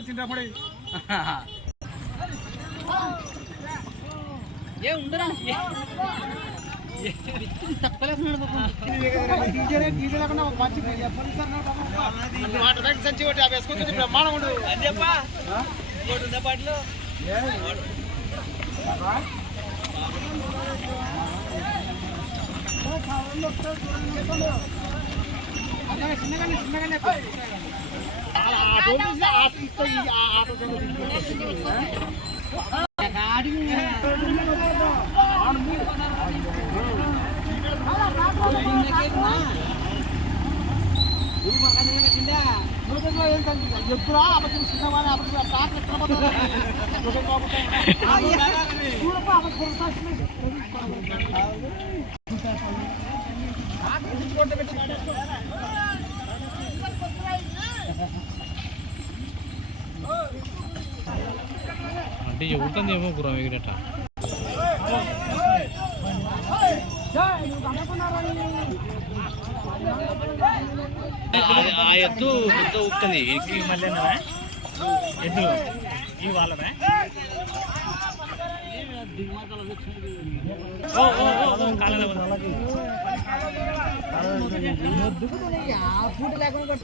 चिंता पड़े ये ఉండరా తప్పలేకున్నాడు సంచి ఒకటి వేసుకుంటే బ్రహ్మాండం ఉండదు అని చెప్పా పాటలు ఎప్పుడు అంటే ఎవరికందేమో గురం ఎగిరట ఆ ఎత్తు పెద్ద ఉక్తుంది మళ్ళీ ఎద్దు ఈ వాళ్ళనే లేకుండా